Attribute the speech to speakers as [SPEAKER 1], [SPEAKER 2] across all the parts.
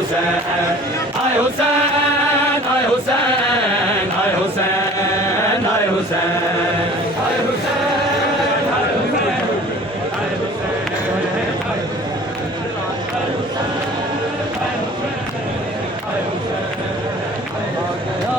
[SPEAKER 1] Hüseyin Ay Hüseyin Ay Hüseyin Ay Hüseyin Ay Hüseyin Ay Hüseyin Ay Hüseyin Ay Hüseyin Ay Hüseyin
[SPEAKER 2] Ya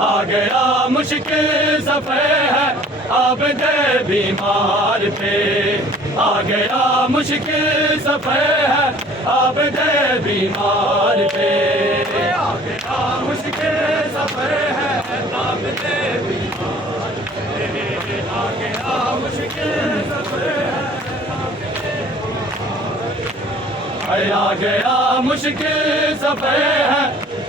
[SPEAKER 2] آ گیا مشکل سفے ہے، اب دے بیمار پہ آ گیا مشکل سفے ہے، اب دے بیمار پہ آ گیا مشکل سفے ہے، اب دے بیمار آ گیا مشکل سفر ہے آ گیا مشکل سفر ہے آ گیا مشکل سفر ہے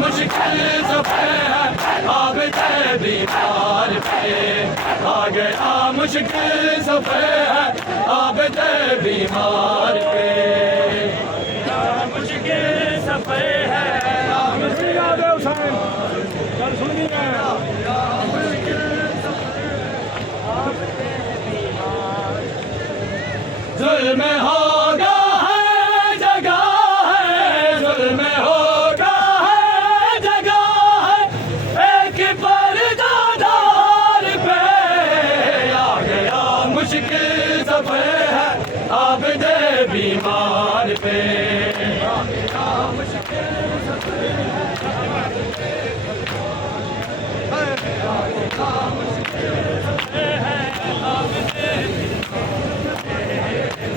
[SPEAKER 2] ਮੁਸ਼ਕਿਲ ਜ਼ਫਰ ਹੈ ਆਬ ਤੇ ਬਿਮਾਰ ਪਏ ਆ ਗਿਆ ਮੁਸ਼ਕਿਲ ਜ਼ਫਰ ਹੈ ਆਬ ਤੇ ਬਿਮਾਰ ਪਏ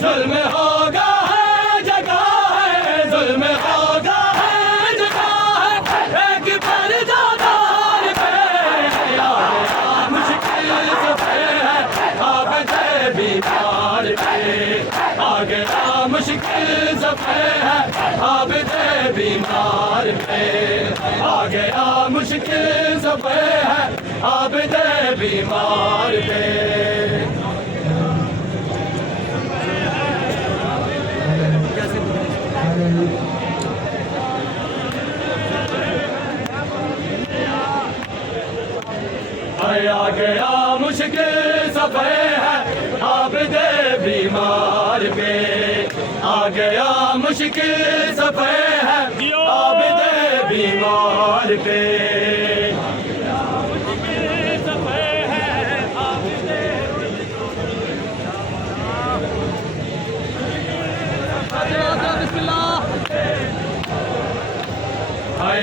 [SPEAKER 2] ظلم ہوگا ہے، جگہ ہے، ظلم ہوگا ہے، جگہ ہے۔ ایک پر دادار پہ آ گیا مشکل سفر ہے۔ آپ دے بیمار پہ۔ آ گیا مشکل سفر ہے۔ آپ دے بیمار پہ۔ آ گیا مشکل سفر ہے۔ آپ دے بیمار پہ۔ آ گیا، مشکل سفر ہے۔ آپ دے بیمار پہ۔ آ گیا، مشکل سفر ہے۔ آپ دے بیمار پہ۔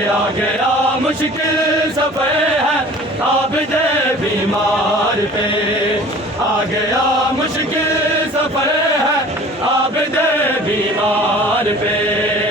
[SPEAKER 2] آ گیا، مشکل سفر پہ آ گیا مشکل سفر ہے آپ دے بیمار پہ۔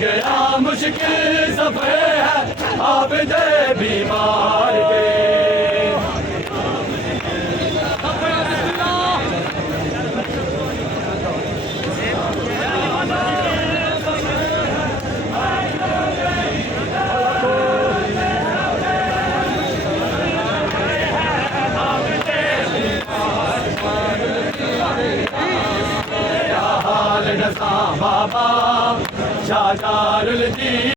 [SPEAKER 2] گیا مشکل سفر ہے آپ دے بیمار پہ